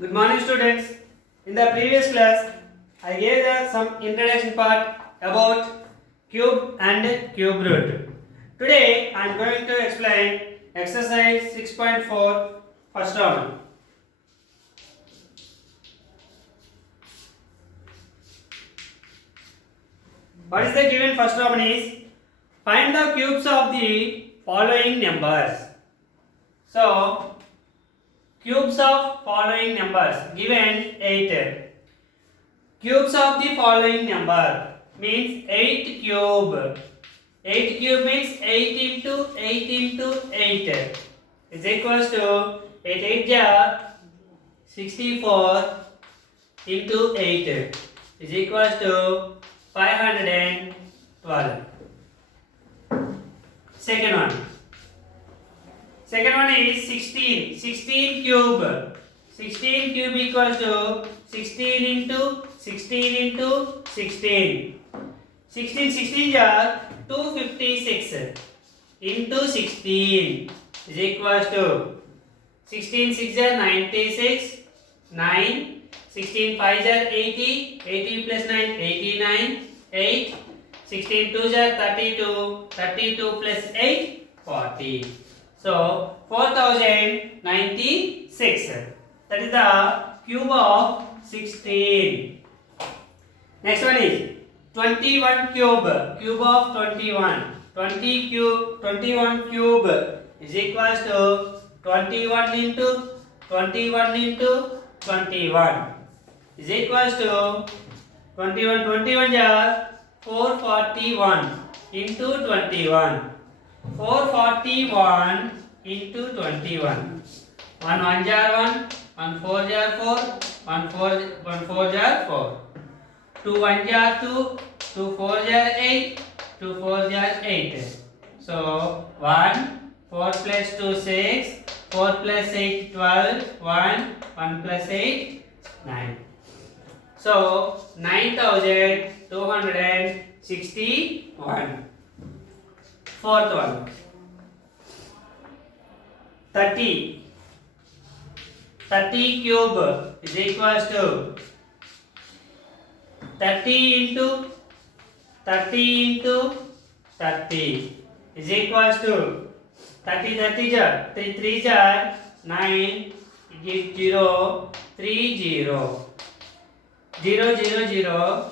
Good morning, students. In the previous class, I gave some introduction part about cube and cube root. Today, I am going to explain exercise 6.4 first round. What is the given first round is find the cubes of the following numbers. So, cubes of following numbers given 8. Cubes of the following number means 8 cube. 8 cube means 8 into 8 into 8 is equals to 8 8 ja 64 into 8 is equals to 512. Second one is 16. 16 cube. 16 cube equals to 16 into 16 into 16. 16 are 256 into 16 is equals to 16 are 96, 9, 16 are 80, 80 plus 9 89, 8, 16 are 32, 32 plus 8 40. So 4096. That is the cube of 16. Next one is 21 cube. Cube of 21. 21 cube is equals to 21 into 21 into 21 is equals to 21 are 441 into 21. 441 into 21. 1 1 jar 1, 1 4 jar 4, 1 4 jar 4. 2 1 jar 2, 2 4 jar 8, 2 4 jar 8. So 1 4 plus 2 6, 4 plus 8 12, 1 plus 8 9. So 9261. Fourth one 30 cube is equals to 30 into 30 into 30 is equals to 30 jar 3 jar 9 give 0 3 0 0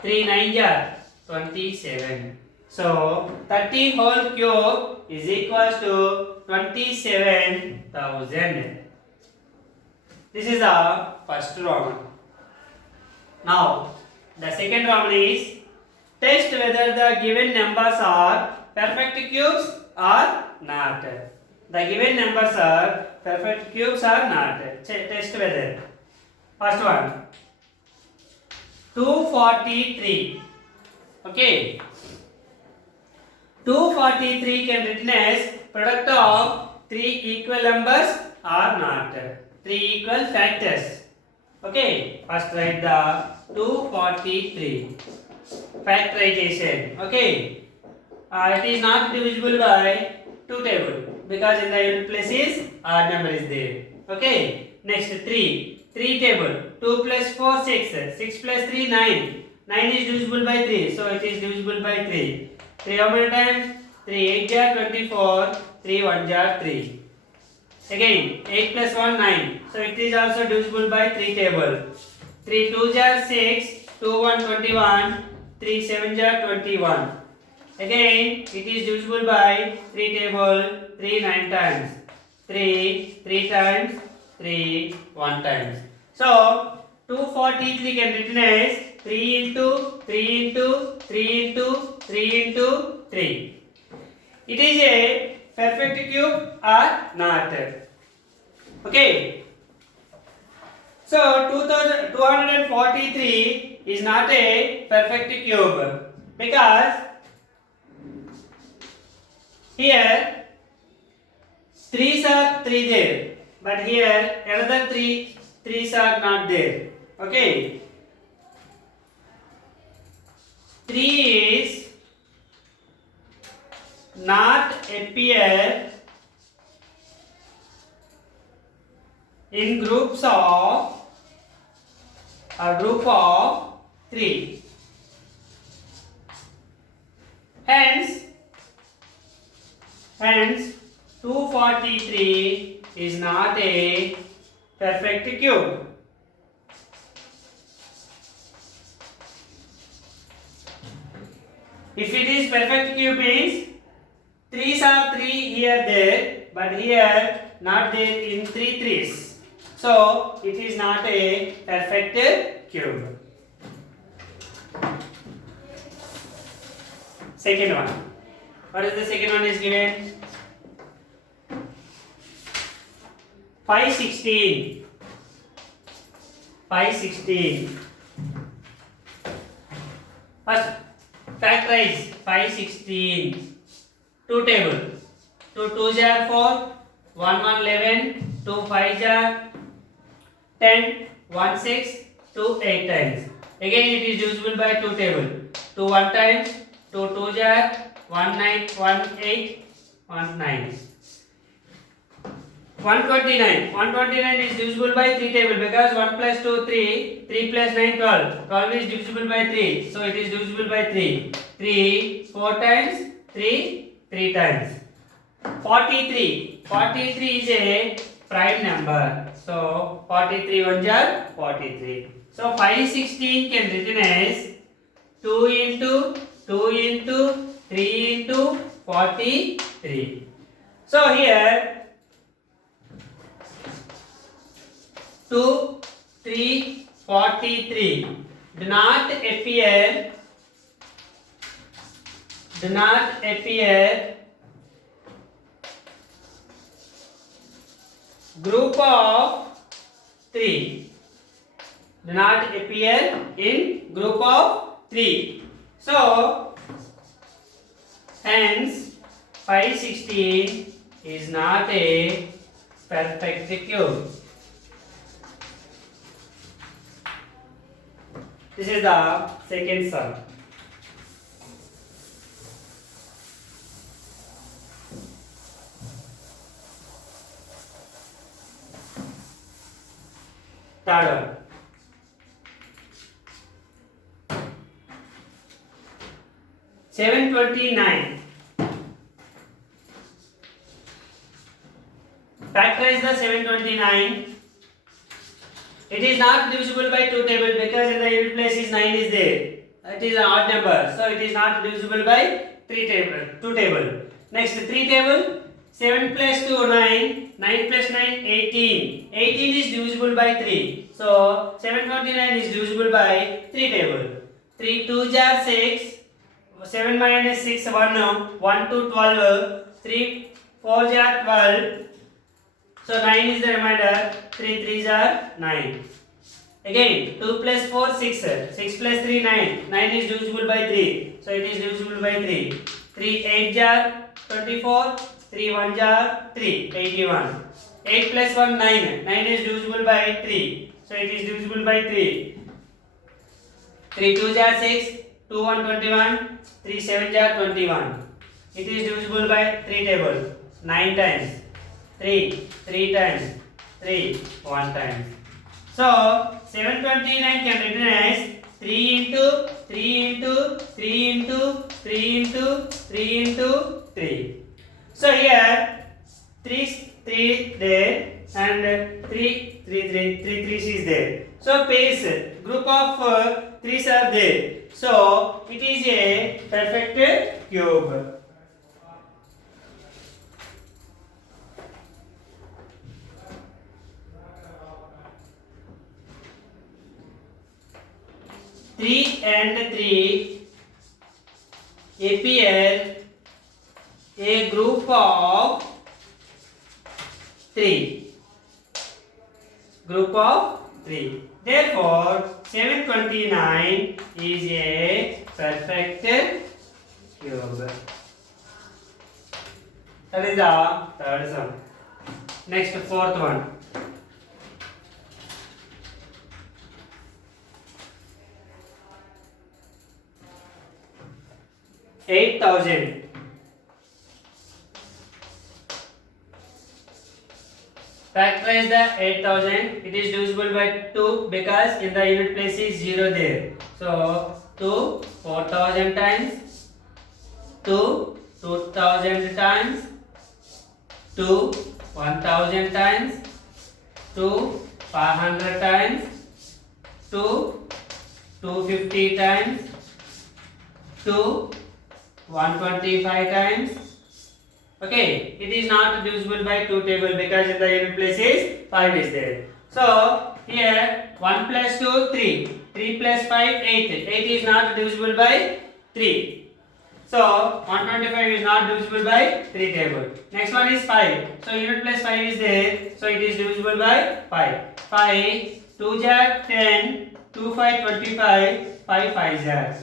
3 9 jar 27. So 30 whole cube is equals to 27,000. This is the first round. Now the second round is test whether the given numbers are perfect cubes or not. The given numbers are perfect cubes or not. Test whether. First one 243. Okay. 243 can written as product of 3 equal numbers or not. 3 equal factors. Okay. First write the 243. Factorization. Okay. It is not divisible by 2 table because in the unit places odd number is there. Okay. Next 3. 3 table. 2 plus 4 6. 6 plus 3 9. 9 is divisible by 3. So it is divisible by 3. 3 how many times? 3 8 jar 24, 3 1 jar 3. Again 8 plus 1 9. So it is also divisible by 3 table. 3 2 jar 6, 2 1 21, 3 7 jar 21. Again it is divisible by 3 table, 3 9 times. 3 times, 3 1 times. So 243 can written as 3 into 3 into 3 into 3 into 3. It is a perfect cube or not. Okay. So 243 is not a perfect cube because here 3's are 3 there, but here another 3's are not there. Okay. 3 is not appear in groups of a group of 3. Hence 243 is not a perfect cube. If it is perfect cube means 3s are 3 here there, but here not there in 3 3s. So it is not a perfect cube. Second one. What is the second one is given? 516. 516. First factorize 516. 2 table. 2 2s are 4. 1 1 11. 2 5s are 10. 1 6. 2 8 times. Again it is divisible by 2 table. 2 1 times. 2 2s are 1 9 1 8 1 9. 129. 129 is divisible by 3 table because 1 plus 2 3. 3 plus 9 12. 12 is divisible by 3. So it is divisible by 3. 3 4 times. 3 3 times. 43. 43 is a prime number. So 43 ones are 43. So 516 can written as 2 into 2 into 3 into 43. So here 2 3 43 do not appear group of 3. Do not appear in group of 3. So hence 516 is not a perfect cube. This is the second sum. Third one. $729. Factorize the 729. It is not divisible by 2 table because in the unit place is 9 is there. It is an odd number, so it is not divisible by 2 table. Next 3 table. 7 plus 2 9. 9 plus 9 18. 18 is divisible by 3. So 729 is divisible by 3 table. 3 2s are 6. 7 minus 6 1 1 to 12. 3 4s are 12. So 9 is the remainder. 3 3s are 9. Again 2 plus 4 6. 6 plus 3 9. 9 is divisible by 3. So it is divisible by 3. 3 8s are 24. 3 1s are 3 81. 8 plus 1 9. 9 is divisible by 3. So it is divisible by 3. 3 2s are 6. 2 1 21. 3 7s are 21. It is divisible by 3 table. 9 times. 3 3 times. 3 1 times. So 729 can written as 3 into 3 into 3 into 3 into 3 into 3. So here 3 there and 3 is there. So pairs group of 3s are there. So it is a perfect cube. Three and 3 appear a group of 3. Group of 3. Therefore, 729 is a perfect cube. That is the third sum. Next, fourth one. 8,000. Factorize the 8000. It is divisible by 2 because in the unit place is 0 there. So 2 4000 times, 2 2000 times, 2 1000 times, 2 500 times, 2 250 times, 2 125 times. Okay, it is not divisible by 2 table because in the unit place is 5 is there. So here 1 plus 2 3, 3 plus 5 8. 8 is not divisible by 3. So 125 is not divisible by 3 table. Next one is 5. So unit place 5 is there. So it is divisible by 5. 5 2 jar 10, 2 5 25, 5 5 jar.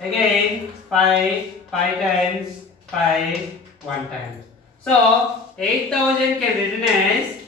Again 5 5 times, 5 1 time. So 8000 can written as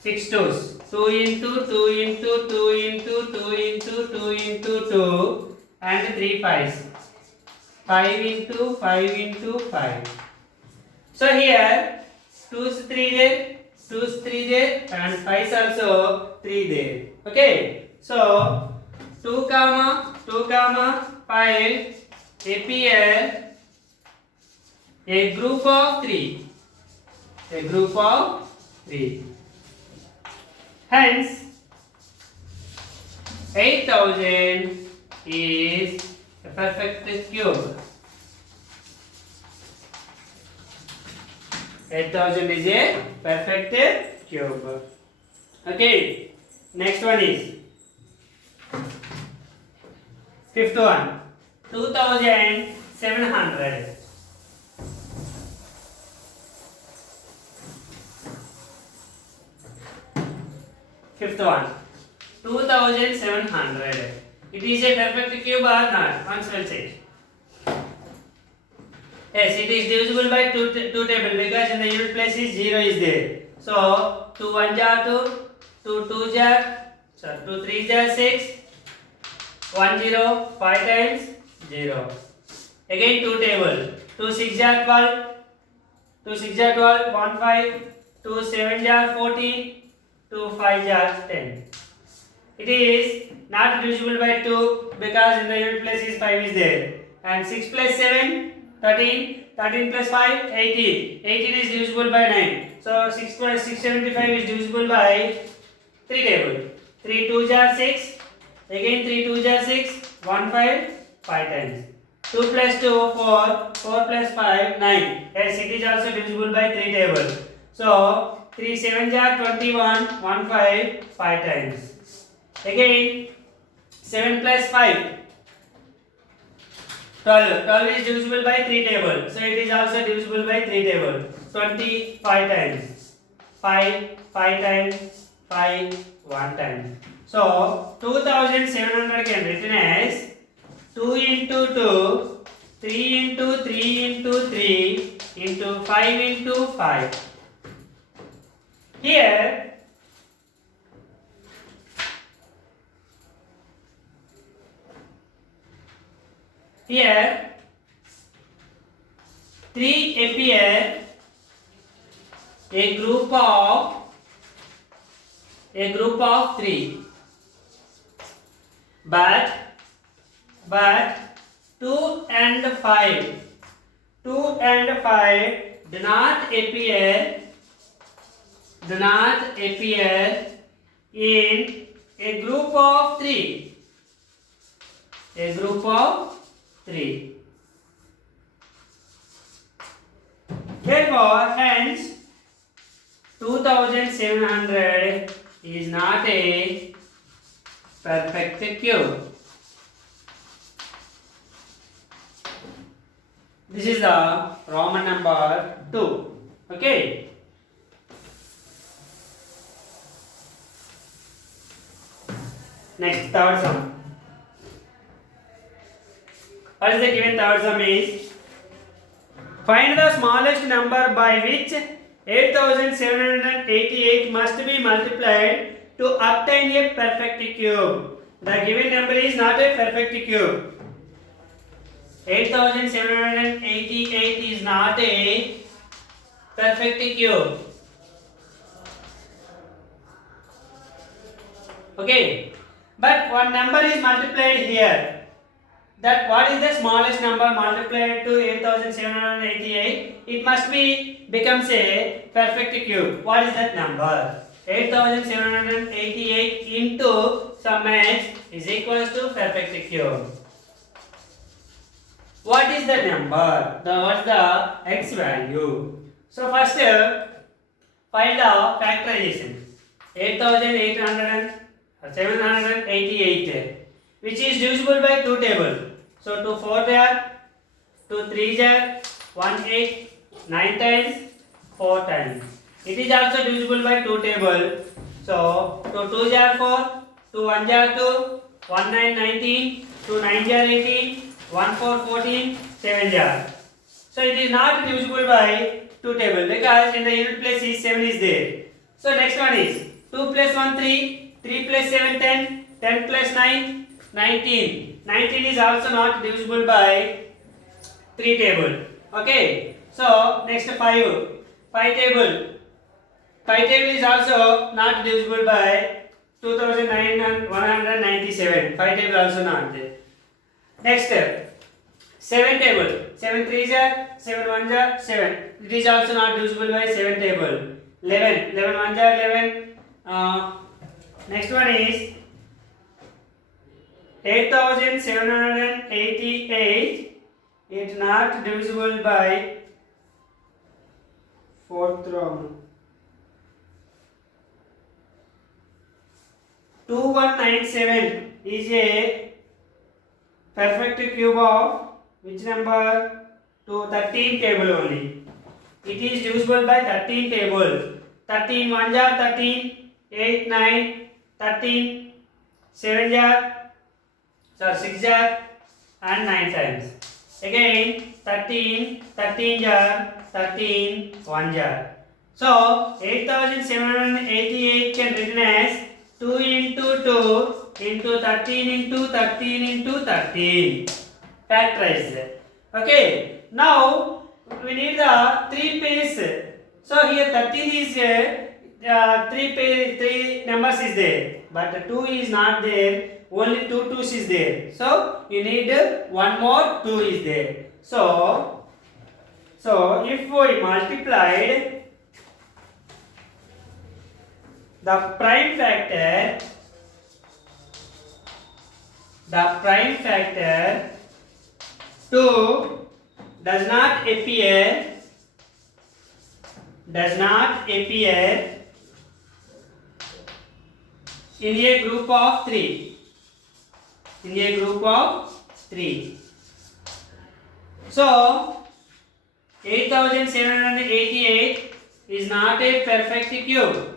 6 twos. 2 into 2 into 2 into 2 into 2 into 2 and 3 fives. 5 into 5 into 5. So here 2's 3 there, 2's 3 there and 5's also 3 there. Okay. So 2 comma 5 appear a group of 3. A group of 3. Hence 8000 is a perfect cube. 8000 is a perfect cube. Okay. Next one is fifth one. 2700. Fifth one. 2700. It is a perfect cube or not? Once we'll check. Yes, it is divisible by 2 table because in the unit place is 0 is there. So 2 1 jar 2, 2 2 jar, 2 3 jar 6, 1 0 5 times 0. Again 2 table. 2 6 jar 12, 2 6 jar 12, 1 5, 2 7 jar 14, 2 5 jar 10. It is not divisible by 2 because in the unit place is 5 is there. And 6 plus 7 13, 13 plus 5 18. 18 is divisible by 9. So 6 plus 675 is divisible by 3 table. 3 2 jar 6. Again 3 2 jar 6. 1 5 5 times. 2 plus 2 4. 4 plus 5 9. Yes, it is also divisible by 3 table. So 3 7 jar 21. 1 5 5 times. Again 7 plus 5 12. 12 is divisible by 3 table. So it is also divisible by 3 table. 25 times. 5 5 times. 5 1 time. So 2700 can be written as 2 into 2, 3 into 3 into 3 into 5 into 5. Here 3 appear a group of 3, but 2 and 5 do not appear in a group of 3. A group of 3. Therefore, hence 2700 is not a perfect cube. This is the Roman number 2. Okay. Next, third sum. What is the given third sum is? Find the smallest number by which 8788 must be multiplied to obtain a perfect cube. The given number is not a perfect cube. 8788 is not a perfect cube. Okay, but one number is multiplied here. That what is the smallest number multiplied to 8788? It must be becomes a perfect cube. What is that number? 8788 into some x is equals to perfect cube. What is the number? What's the x value? So first find the factorization. 788, which is divisible by 2 table. So 2 4 there, 2 3 there, 1 8, 9 times, 4 times. It is also divisible by 2 table. So 2 2 are 4, 2 1 are 2, 1 9 19, 2 9 are 18, 1 4 14, 7 are. So it is not divisible by 2 table because in the unit place is 7 is there. So next one is 2 plus 1 3, 3 plus 7 10, 10 plus 9 19. 19 is also not divisible by 3 table. Okay. So next 5 table. 5 table is also not divisible by 2197. 5 table also not there. Next 7 table. 7 3s are 7 1s are 7. It is also not divisible by 7 table. 11 1s are 11. Next one is 8788. It not divisible by 4th row. 2197 is a perfect cube of which number? To 13 table only. It is divisible by 13 table. 13 1s are 13, 8 9, 13, 7 are 6 are and 9 times. Again 13 jar, 13 1 jar. So 8788 can written as 2 into 2 into 13 into 13 into 13. Factorized. Okay. Now we need the 3 pairs. So here 13 is 3 numbers is there, but 2 is not there. Only 2 2's is there. So you need one more 2 is there. So if we multiplied the prime factor 2 does not appear in a group of 3. So 8788 is not a perfect cube.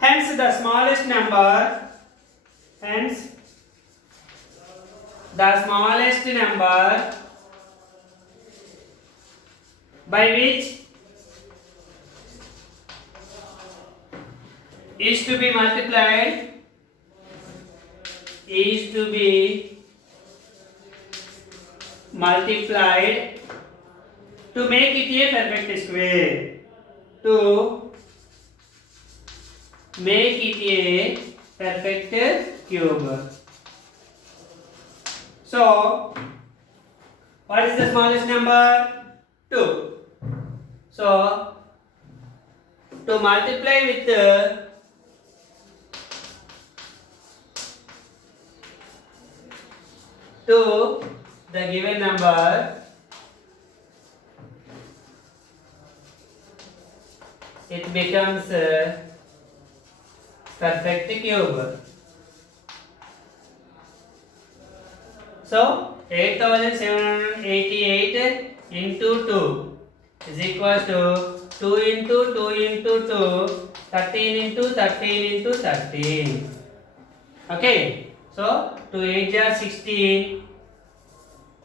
Hence the smallest number by which is to be multiplied to make it a perfect square. To make it a perfect cube. So what is the smallest number? 2. So to multiply with the given number, it becomes a perfect cube. So 8788 into 2 is equals to 2 into 2 into 2, 13 into 13 into 13. Okay. So 2 8 are 16,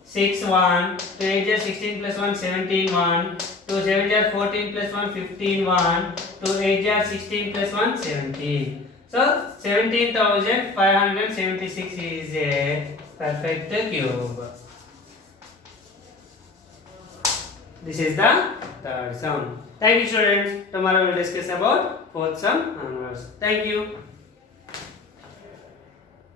6 1, 2 8 are 16 plus 1 17 1, 2 7 are 14 plus 1 15 1, 2 8 are 16 plus 1 17. So 17,576 is a perfect cube. This is the third sum. Thank you students. Tomorrow we will discuss about fourth sum onwards. Thank you.